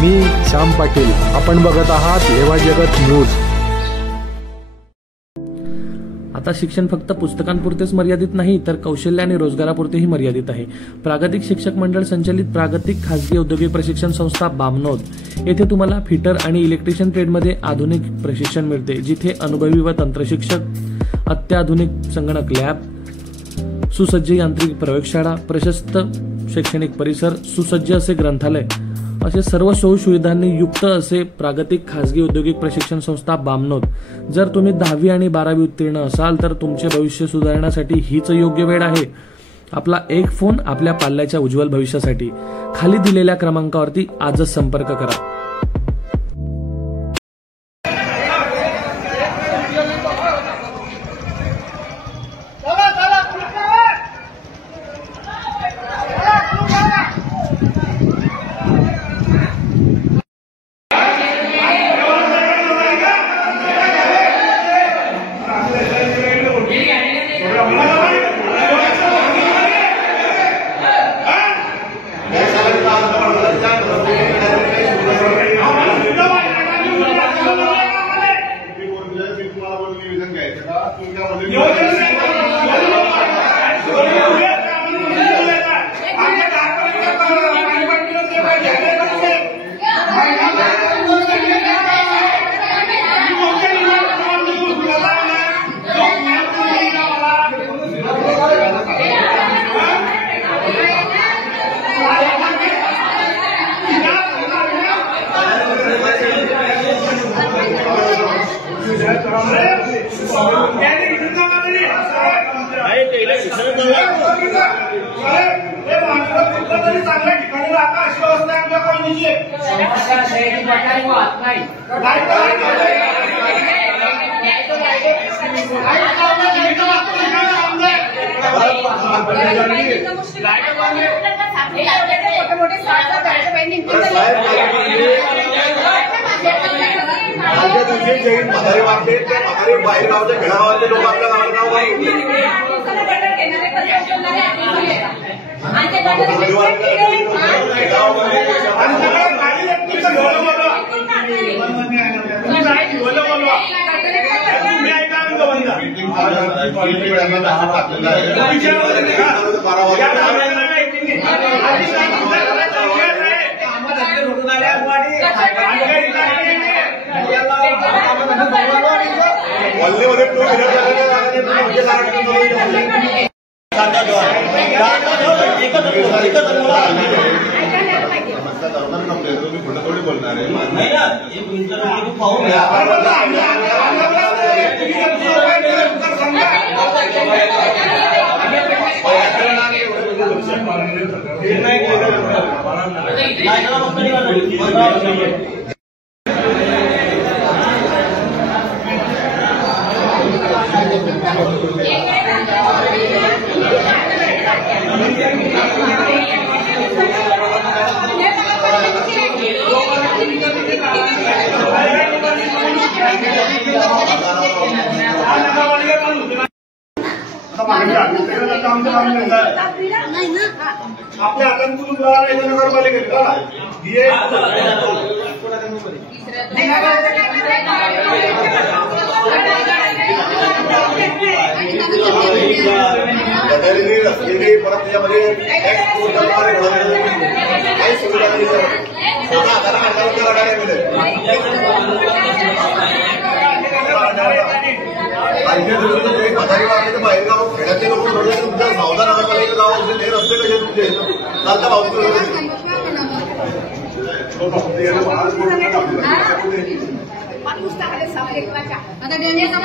मी श्याम पाटील, आपण बघत आहात लेवा जगत न्यूज। आता शिक्षण फक्त पुस्तकांपुरतेच मर्यादित नाही तर कौशल्य आणि रोजगारापुरतेही मर्यादित आहे। प्रागतिक शिक्षक मंडळ संचालित प्रागतिक खासगी औद्योगिक प्रशिक्षण संस्था बामनोद येथे तुम्हाला फिटर आणि इलेक्ट्रिशियन ट्रेडमध्ये आधुनिक प्रशिक्षण मिळते, जिथे अनुभवी व तंत्रशिक्षक, अत्याधुनिक संगणक लॅब, सुसज्ज यांत्रिक प्रयोगशाळा, प्रशस्त शैक्षणिक परिसर, सुसज्ज असे ग्रंथालय असे सर्व सोयीसुविधांनी युक्त असे प्रागतिक खासगी औद्योगिक प्रशिक्षण संस्था बामनोद। जर तुम्ही 10वी आणि 12वी उत्तीर्ण असाल तर तुमचे भविष्य सुधारण्यासाठी हीच योग्य वेळ आहे। आपला एक फोन आपल्या पाल्याच्या उज्ज्वल भविष्यासाठी। खाली दिलेल्या क्रमांकावरती आजच संपर्क करा। बाहेर गावचे खेळावाले लोक आपल्या थोडी बोलणार आपल्या हातात नगरपालिकेत परत त्याच्यामध्ये काही सुविधा बाहेरगाव खेड्यातले लोक तुमच्या सावधान नगरपालिकेत जावं हे रस्ते कसे तुमचे चालता भाऊ आता डेंग्यूचा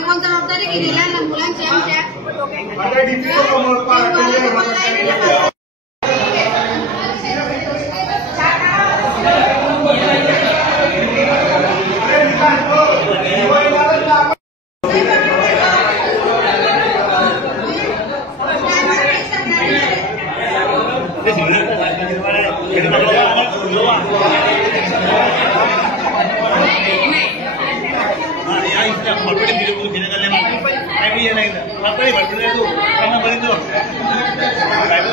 कोण जबाबदारी घेतली लहान मुलांची आमच्या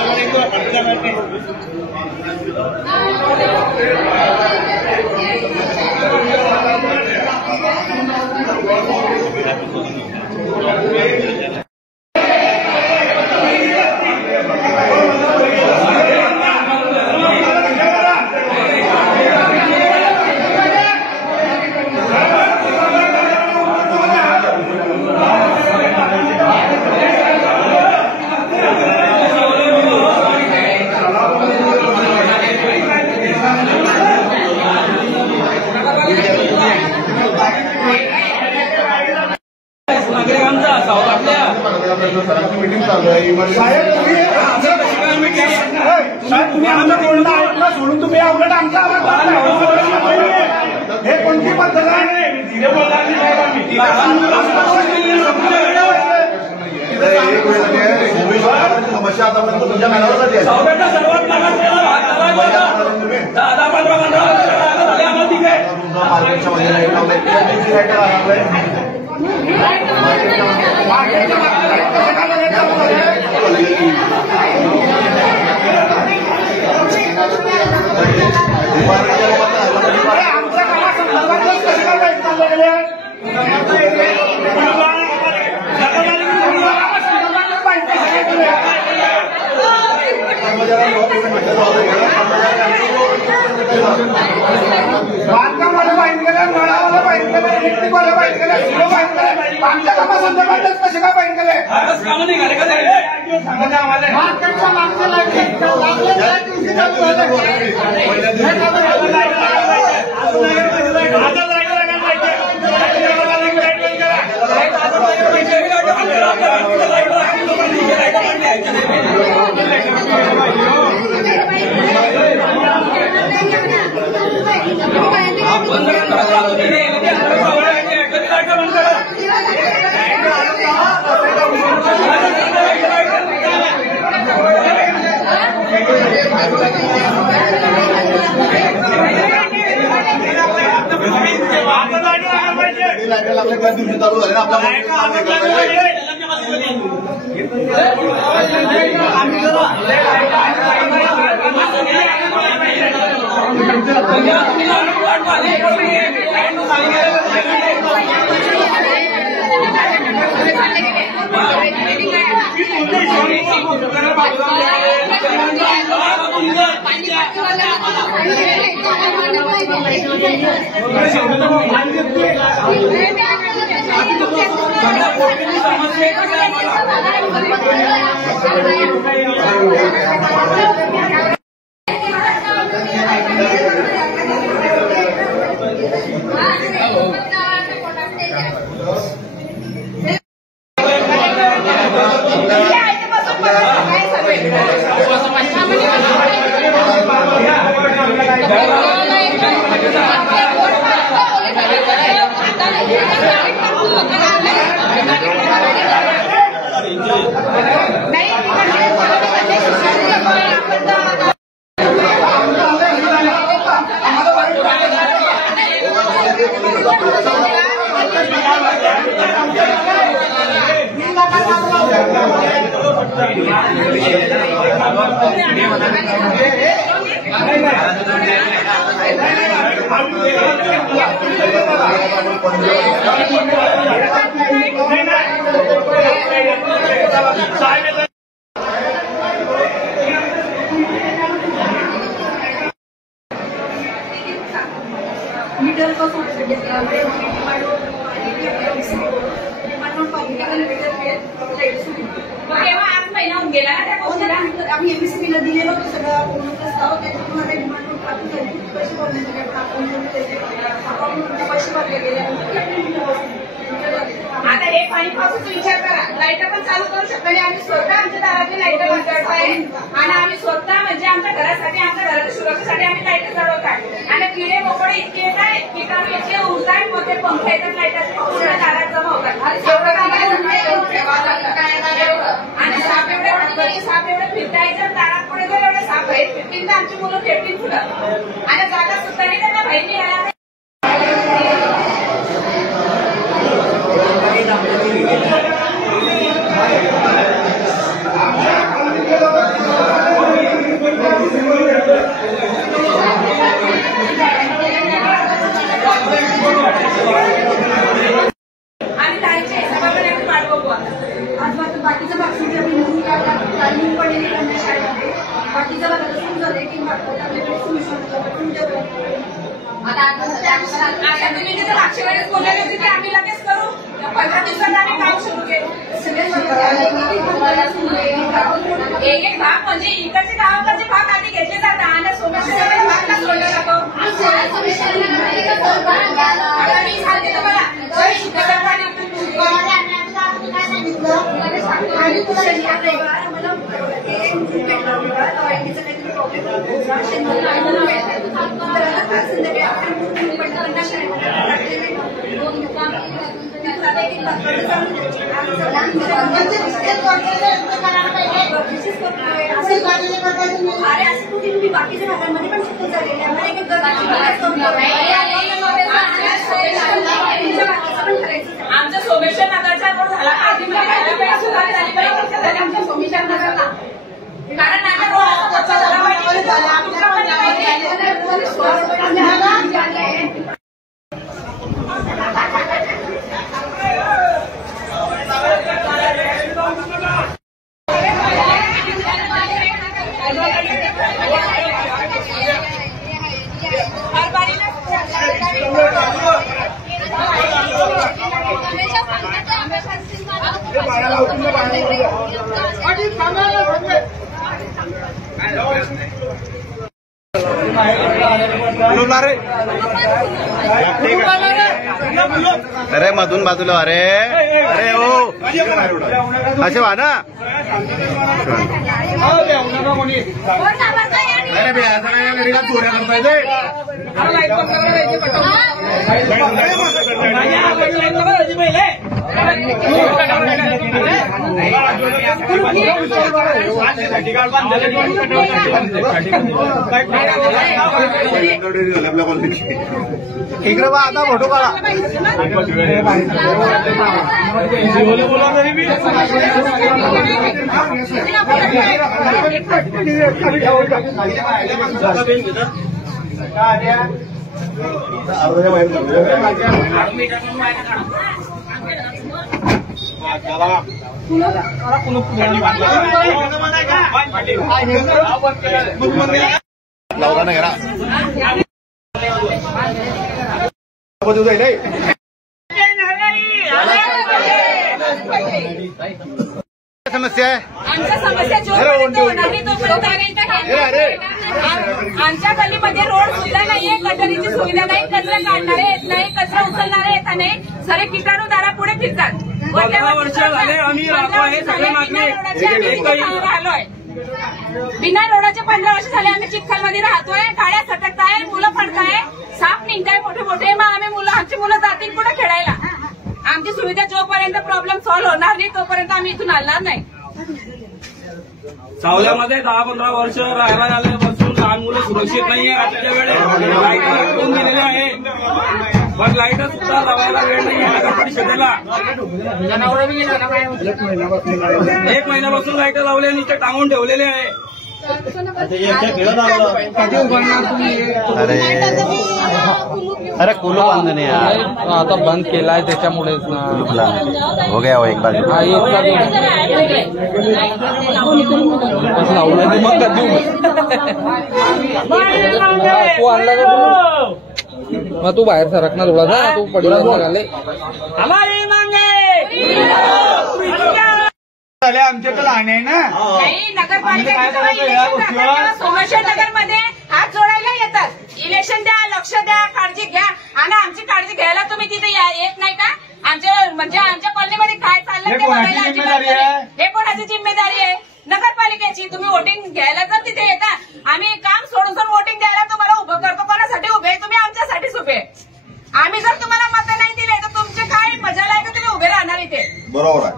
नहीं मीटिंग चालू आहे तुम्ही आमचं बोलणं ऐकलं सोडून तुम्ही उलट आमचा हे कोणती पद्धत आहे? समस्या आतापर्यंत तुमच्या मॅनावरसाठी आहे. मार्केटच्या मध्ये लाईट लावलाय आमच्या कामासंदर्भात कसे काय लाईट चालले बांधकामाला पाहिजे केलं, नळावाला पाहिजे केलं, इलेक्ट्रिकवाला पाहिजे केलं, सिरो पाहिजे केलं, आमच्या कामासंदर्भातच कसे काय पाहिजे केले? मार्केटच्या मागच्या लाईट आपल्या दिवशी चालू झाले ना मीटर का तेव्हा आज महिना होऊन गेला ना त्या गोष्टीला आम्ही एमएससीबीला दिलेलं होतं सगळं पूर्ण प्रस्ताव त्याच्यातून डिमांड टाकून झाली पैसे भरण्याचे पैसे भरले गेले. आता हे पाणी पावसाचा विचार करा, लाईट पण चालू करू शकतो आणि आम्ही स्वतः आमच्या दारातली लाईट बंद करताय आणि आम्ही स्वतः म्हणजे आमच्या घरासाठी आमच्या घराच्या सुरक्षेसाठी आम्ही लाईट चालवत आहे आणि किडे मोकळे इतके येत आहे की आम्ही इतके उरताय मग ते पंखे येतात लाईटाचे पूर्ण दारात जमा होतात आणि साप एवढे फिरतायचं दारात पुढे जर एवढे साप आहेत फिरतील तर आमची मुलं फेरतील पुढं आणि जागा सुद्धा नाही त्यांना बाहेर निघाला. बाकीचं बघा समजा रेटिंग वाटतं आपल्याकडे आता तुम्ही तिथे मागच्या वेळेस बोलायला होते ते आम्ही लगेच करू 15 दिवसात आम्ही काम सुरू केलं. एक एक भाग म्हणजे इकडचे गावाकडचे भाग आधी घेतले जातात आणि सोमेश्वर भागला सोडला जातो. आता मी सांगते तुम्हाला अरे असं कुठे तुम्ही बाकीच्या भागांमध्ये पण शिकत झालेले आमच्या सोमेश्वर नगरचा रोड झाला आधी सुरुवात झाली पाहिजे आमच्या सोमेश्वर नगरला कारण आता रोड कच्चा झाला अरे मधून बाजूला अरे अरे हो असे वा ना अरे बे असं काय घरीला चोऱ्या करता येते इकडे बा आता फोटो काढा लावला नाही ना समस्या आहे आमच्या समस्या जोपर्यंत होणार नाही तोपर्यंत आमच्या गल्लीमध्ये रोड सुद्धा नाहीये गटरीची सुविधा नाही कचरा काढणारे येत नाही कचरा उचलणारे येत नाही सारे किटाणू दारा पुढे फिरतात 15 वर्ष झाले आम्ही राहिलोय बिना रोडाचे 15 वर्ष झाले आम्ही चिखलमध्ये राहतोय गाड्या सटकताय मुलं पडताय साप निघताय मोठे मोठे मग आम्ही आमची मुलं जातील कुठे खेळायला आमची सुविधा जोपर्यंत प्रॉब्लेम सॉल्व्ह होणार नाही तोपर्यंत आम्ही इथून हलणार नाही. सावल्यामध्ये 10-15 वर्ष राहायला झाल्यापासून लहान मुलं सुरक्षित नाहीये. आजच्या वेळेस लाईट लावून दिलेले आहे पण लाईट सुद्धा लावायला वेळ नाही आहे नगर परिषदेला. 1 महिन्यापासून लाईट लावले आणि ते टांगून ठेवलेले आहे. अरे कुलू बंद नाही यार आता बंद केलाय त्याच्यामुळेच ना हो गया हो एक बार लावलं मग कधी तू आणला का मग तू बाहेर सरकना थोडासा तू पडला झाले आमच्याकडे लहान आहे ना नाही नगरपालिका सोमेश्वर नगरमध्ये हात जोडायला येतात इलेक्शन द्या लक्ष द्या काळजी घ्या आणि आमची काळजी घ्यायला तुम्ही तिथे येत नाही का म्हणजे आमच्या कॉलनीमध्ये काय चाललंय ते बघायला हे कोणाची जिम्मेदारी आहे नगरपालिकेची. तुम्ही वोटिंग घ्यायला जर तिथे येता आम्ही काम सोडून वोटिंग द्यायला तुम्हाला उभं करतो कोणासाठी उभे तुम्ही आमच्यासाठीच उभे. आम्ही जर तुम्हाला मत नाही दिले तर तुमचे काय मजा लागेल तुम्ही उभे राहणार इथे. बरोबर आहे.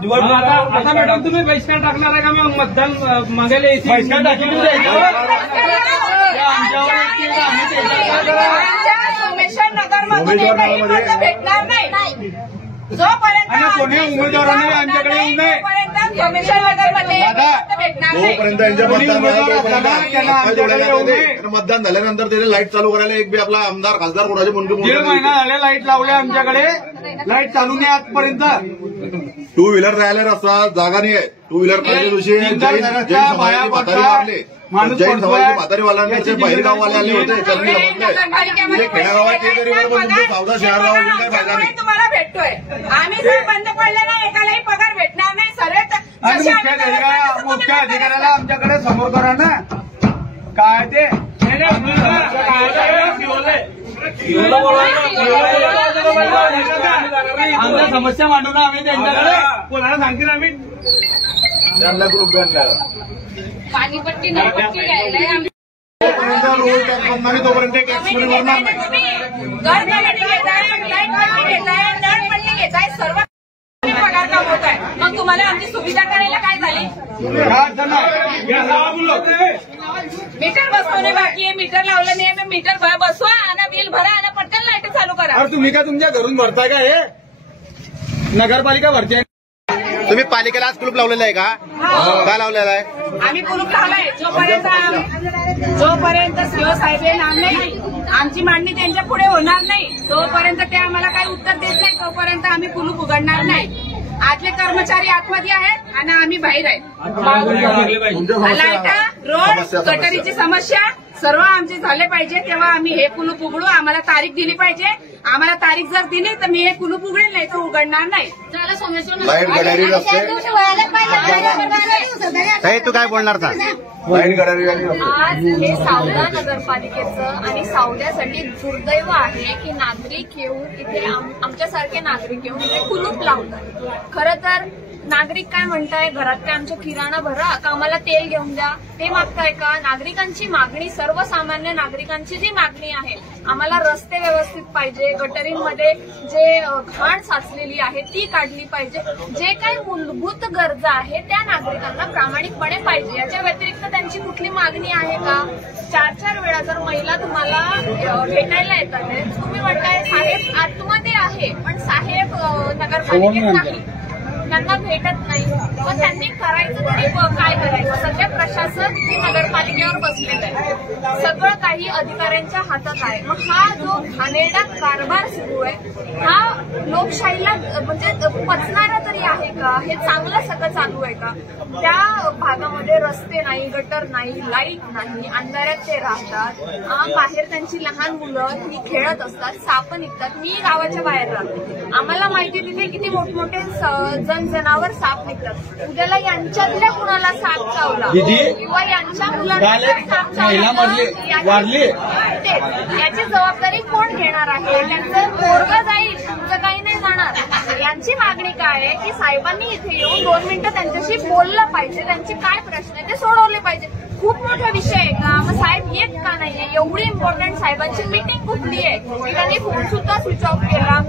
आता मॅडम तुम्ही बहिष्कार टाकणार आहे का मग मतदान मागायला बहिष्कार टाकून सोमेश्वर नगरमधून भेटणार नाही जोपर्यंत कोणी उमेदवारांनी आमच्याकडे येऊ नये सोमेश्वर नगरमध्ये भेटणार नाही. जोपर्यंत मतदान झाल्यानंतर त्याने लाईट चालू करायला एक बी आपला आमदार खासदार कोणाचे मुंडे 1.5 महिना झाले लाईट लावले आमच्याकडे लाईट चालू नाही आजपर्यंत. 2 व्हीलर राहायला रस्ता जागा नाही आहे. 2 व्हीलर पहिल्या दिवशी जैन समाजाची म्हातारी मारले पंचायत समाजाचे म्हातारीवाल्यांना जे बाहेरगाववाले आले होते त्यांनी लपटलंय. खेड्यागावात ते तरी बरोबर तुमचे 14 शहर गाव अजून काही फायदा नाही. तुम्हाला भेटतोय आम्ही जर बंद पडले ना एकालाही पगार भेटणार नाही. सर्व मुख्य अधिकाऱ्याला आमच्याकडे समोर करा ना. काय ते आमच्या समस्या मांडू ना आम्ही त्यांच्याकडे. कोणाला सांगतील आम्ही त्यांना ग्रुप पाणीपट्टी नळपट्टी घ्यायला रोड टॅक्स भरणार नाही तोपर्यंत टॅक्स भरणार नाही. घर कमिटी घेताय, लाईट पट्टी घेताय, नळपट्टी घेताय, सर्व पगार कमवत आहे. मग तुम्हाला आमची सुविधा करायला काय झाली? मीटर बसवणे बाकी आहे. मीटर लावलं नाही. मग मीटर बसवा आणि बिल भरा आणि पटकन लाईट चालू करा. तुम्ही का तुमच्या घरून भरताय का? हे नगरपालिका भरते. तुम्ही पालिकेला आज कुलूप लावलेलं आहे का? काय लावलेलं आहे? आम्ही कुलूप लावलाय. जोपर्यंत सीओ साहेब येणार नाही, आमची मांडणी त्यांच्या पुढे होणार नाही, तोपर्यंत ते आम्हाला काही उत्तर देत नाही, तोपर्यंत आम्ही कुलूप उघडणार नाही. आतले कर्मचारी आतमध्ये आहेत आणि आम्ही बाहेर आहेत. लाईटा, रोड, गटरीची समस्या सर्व आमचे झाले पाहिजे, तेव्हा आम्ही हे कुलूप उघडू. आम्हाला तारीख दिली पाहिजे. आम्हाला तारीख जर दिली तर मी हे कुलूप उघडेल, नाही तर उघडणार नाही. लाईट गडारी रस्ते तू काय बोलणार का? लाईट गडारी आज हे सावदा नगरपालिकेचं आणि सावद्यासाठी दुर्दैव आहे की नागरिक येऊन इथे आमच्यासारखे नागरिक येऊन इथे कुलूप लावतात. खरं तर नागरिक काय म्हणताय, घरात काय आमच्या किराणा भरा का, आम्हाला तेल घेऊन द्या, ते मागताय का? नागरिकांची मागणी, सर्वसामान्य नागरिकांची जी मागणी आहे, आम्हाला रस्ते व्यवस्थित पाहिजे, गटरींमध्ये जे घाण साचलेली आहे ती काढली पाहिजे, जे काही मूलभूत गरजा आहे त्या नागरिकांना प्रामाणिकपणे पाहिजे. याच्या व्यतिरिक्त त्यांची कुठली मागणी आहे का? 4-4 वेळा जर महिला तुम्हाला भेटायला येतात, तुम्ही म्हणताय साहेब आतमध्ये आहे पण साहेब नगरपालिकेत नाही, त्यांना भेटत नाही, मग त्यांनी करायचं तरी काय करायचं? सध्या प्रशासन नगरपालिकेवर बसलेलं आहे, सगळं काही अधिकाऱ्यांच्या हातात आहे. मग हा जो घाणेरडा कारभार सुरू आहे हा लोकशाहीला म्हणजे पचणारा तरी आहे का? हे चांगलं सगळं चालू आहे का? त्या भागामध्ये रस्ते नाही, गटर नाही, लाईट नाही, अंधारात ते राहतात, बाहेर त्यांची लहान मुलं ती खेळत असतात, साप निघतात. मी गावाच्या बाहेर राहते, आम्हाला माहिती तिथे किती मोठमोठे जनावर साप निघतात. उद्याला यांच्यातल्या कुणाला साप चावला किंवा यांच्या मुलांना साप चावला याची जबाबदारी कोण घेणार आहे? त्यांचं पोरगं जाईल, तुमचं काही नाही जाणार. यांची मागणी काय आहे की साहेबांनी इथे येऊन 2 मिनिटं त्यांच्याशी बोललं पाहिजे, त्यांचे काय प्रश्न आहे ते सोडवले पाहिजे. खूप मोठा विषय आहे का? मग साहेब येत का नाहीये? एवढी इम्पॉर्टंट साहेबांची मीटिंग कुठली आहे की त्यांनी फोन सुद्धा स्विच ऑफ केला.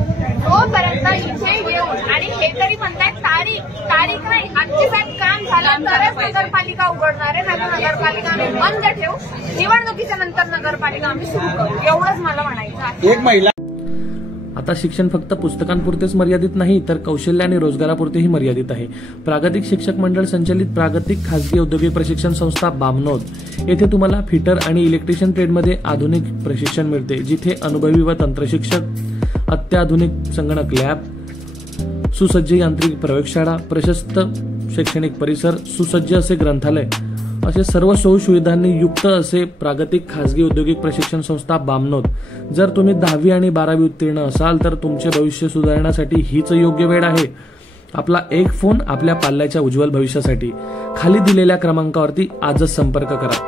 तोपर्यंत इथे येऊन आणि हे तरी म्हणतायत तारीख नाही, आजचे साहेब काम झालं तरच नगरपालिका उघडणार आहे, नगरपालिका आम्ही बंद ठेवू, निवडणुकीच्या नंतर नगरपालिका आम्ही सुरू करू, एवढंच मला म्हणायचं आहे. एक महिला आता शिक्षण फक्त पुस्तकांपुरतेच मर्यादित नाही तर कौशल्य आणि रोजगारापुरतेही मर्यादित आहे. प्रागतिक शिक्षक मंडळ संचलित प्रागतिक खासगी औद्योगिक प्रशिक्षण संस्था बामनोद येथे तुम्हाला फिटर आणि इलेक्ट्रिशियन ट्रेडमध्ये आधुनिक प्रशिक्षण मिळते, जिथे अनुभवी व तंत्रशिक्षक, अत्याधुनिक संगणक लॅब, सुसज्ज यांत्रिक प्रयोगशाळा, प्रशस्त शैक्षणिक परिसर, सुसज्ज असे ग्रंथालय असे सर्व सोयीसुविधांनी युक्त असे प्रागतिक खासगी औद्योगिक प्रशिक्षण संस्था बामनोद. जर तुम्ही 10वी आणि 12वी उत्तीर्ण असाल तर तुमचे भविष्य सुधारण्यासाठी हीच योग्य वेळ आहे. आपला एक फोन आपल्या पाल्याच्या उज्ज्वल भविष्यासाठी. खाली दिलेल्या क्रमांकावरती आजच संपर्क करा.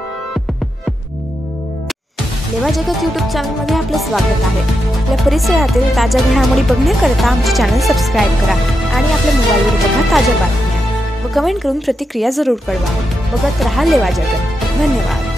लेवा जगत यूट्यूब चॅनलमध्ये आपलं स्वागत आहे. आपल्या परिसरातील ताज्या घडामोडी बघण्याकरता आमचे चॅनल सबस्क्राईब करा आणि आपल्या मोबाईलवर बघा ताज्या बातम्या व कमेंट करून प्रतिक्रिया जरूर कळवा. बघत रहा लेवा जगत. धन्यवाद.